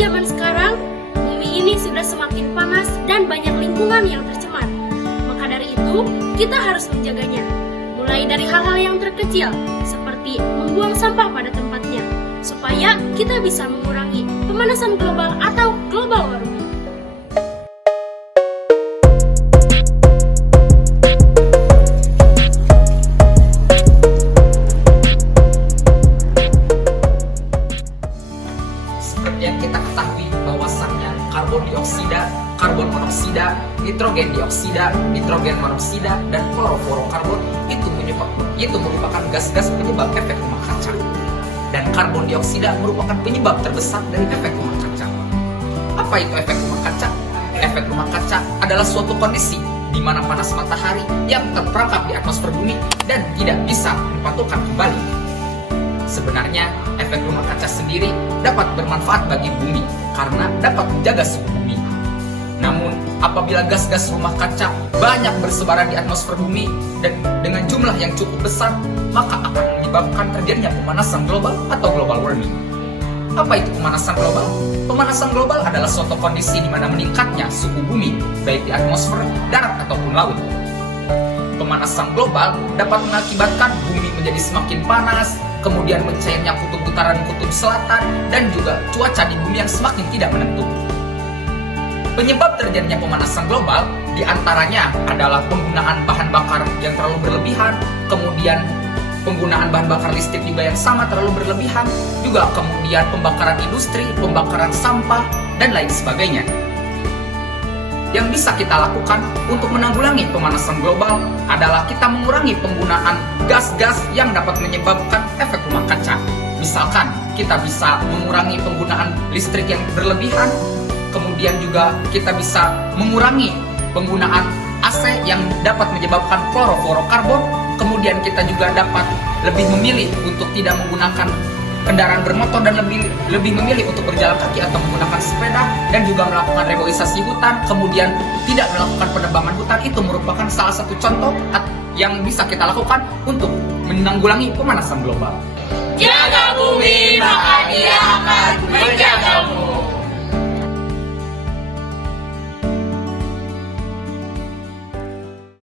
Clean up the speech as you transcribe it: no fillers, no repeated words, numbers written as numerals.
zaman sekarang, bumi ini sudah semakin panas dan banyak lingkungan yang tercemar. Maka dari itu, kita harus menjaganya. Mulai dari hal-hal yang terkecil, seperti membuang sampah pada tempatnya, supaya kita bisa mengurangi pemanasan global atau global warming. Seperti yang kita ketahui bahwasannya karbon dioksida, karbon monoksida, nitrogen dioksida, nitrogen monoksida, dan klorofluorokarbon itu merupakan gas-gas penyebab efek rumah kaca. Dan karbon dioksida merupakan penyebab terbesar dari efek rumah kaca. Apa itu efek rumah kaca? Efek rumah kaca adalah suatu kondisi di mana panas matahari yang terperangkap di atmosfer bumi dan tidak bisa dipantulkan kembali. Sebenarnya, efek rumah kaca sendiri dapat bermanfaat bagi bumi karena dapat menjaga suhu bumi. Namun, apabila gas-gas rumah kaca banyak bersebaran di atmosfer bumi dan dengan jumlah yang cukup besar, maka akan menyebabkan terjadinya pemanasan global atau global warming. Apa itu pemanasan global? Pemanasan global adalah suatu kondisi di mana meningkatnya suhu bumi, baik di atmosfer, darat, ataupun laut. Pemanasan global dapat mengakibatkan bumi menjadi semakin panas, kemudian mencairnya kutub utara dan kutub selatan, dan juga cuaca di bumi yang semakin tidak menentu. Penyebab terjadinya pemanasan global diantaranya adalah penggunaan bahan bakar yang terlalu berlebihan, kemudian penggunaan bahan bakar listrik juga yang sama terlalu berlebihan, juga kemudian pembakaran industri, pembakaran sampah, dan lain sebagainya. Yang bisa kita lakukan untuk menanggulangi pemanasan global adalah kita mengurangi penggunaan gas-gas yang dapat menyebabkan efek rumah kaca. Misalkan, kita bisa mengurangi penggunaan listrik yang berlebihan, kemudian juga kita bisa mengurangi penggunaan AC yang dapat menyebabkan klorofluorokarbon, kemudian kita juga dapat lebih memilih untuk tidak menggunakan kendaraan bermotor dan lebih memilih untuk berjalan kaki atau menggunakan sepeda, dan juga melakukan reboisasi hutan, kemudian tidak melakukan penebangan hutan. Itu merupakan salah satu contoh yang bisa kita lakukan untuk menanggulangi pemanasan global. Jaga bumi, maka dia akan